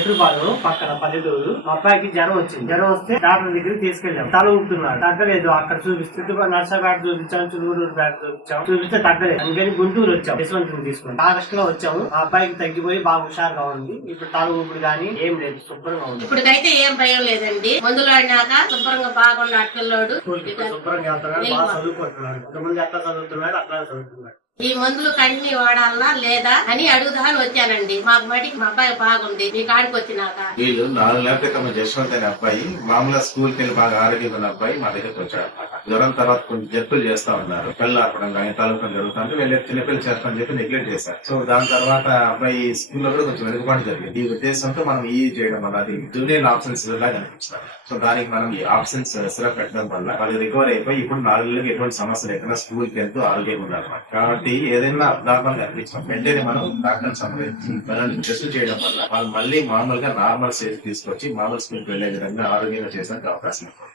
నెట్రుపాలెం పక్కన పల్లెటూరు. మా అబ్బాయికి జ్వరం వచ్చింది. జ్వరం వస్తే డాక్టర్ దగ్గరికి తీసుకెళ్ళాం. తల ఊపుతున్నాడు, తగ్గలేదు. అక్కడ చూపిస్తే నర్సాపేట చూపించాం, చురువురుపేట చూపిస్తే తగ్గలేదు. అందుకని గుంటూరు వచ్చాం, యశ్వంతుని తీసుకుని ఆగస్టు లో వచ్చాము. మా అబ్బాయికి తగ్గిపోయి బాగా హుషారుగా ఉంది. ఇప్పుడు తల ఊపిడి కానీ ఏం లేదు, శుభ్రంగా ఉంది. ఇప్పటికైతే ఏం భయం లేదండి. మందులు ఆడినాక శుభ్రంగా బాగున్నాడు పిల్లోడు. శుభ్రంగా వెళ్తున్నాడు, బాగా చదువుకుంటున్నాడు. ఇంతకుముందు ఎట్లా చదువుతున్నాడు అట్లా చదువుతున్నాడు. ఈ మందులు కంటిన్యూ వాడాలనా లేదా అని అడుగుదాని వచ్చానండి. మాకు మటుకు మా అబ్బాయి బాగుంది. మీ కాడికి వచ్చినాక వీళ్ళు 4 నెలల క్రితం జశ్వంత్ అనే అబ్బాయి మామూలుగా స్కూల్కి వెళ్ళి బాగా ఆరోగ్యంగా ఉన్న అబ్బాయి మా దగ్గరికి వచ్చాడు. జ్వరం తర్వాత కొంచెం జప్పులు చేస్తా ఉన్నారు. పిల్లలు ఆపడం కానీ తలపడం జరుగుతుంది. వీళ్ళు చిన్నపిల్లలు చేస్తామని చెప్పి నెగ్లెక్ట్ చేశారు. సో దాని తర్వాత అబ్బాయి స్కూల్లో కూడా కొంచెం వెనుకబాటు జరిగింది. ఈ ఉద్దేశంతో మనం ఈ చేయడం వల్ల అది జూనియర్ ఆప్షన్స్ లాగా కనిపిస్తారు. సో దానికి మనం ఈ ఆప్షన్స్ సిరప్ పెట్టడం వల్ల వాళ్ళు రికవర్ అయిపోయి ఇప్పుడు 4 నెలలకు ఎటువంటి సమస్య లేకుండా స్కూల్కి వెళ్తూ ఆరోగ్యంగా ఉన్నారు. కాబట్టి ఏదైనా అబ్నార్మల్ గా అనిపించాం వెంటనే మనం డాక్టర్ సంప్రదించి టెస్ట్ చేయడం వల్ల వాళ్ళు మళ్ళీ మామూలుగా నార్మల్ స్టేజ్ తీసుకొచ్చి మామూలు స్కూల్కి వెళ్లే విధంగా ఆరోగ్యంగా చేసడానికి అవకాశం ఉంటుంది.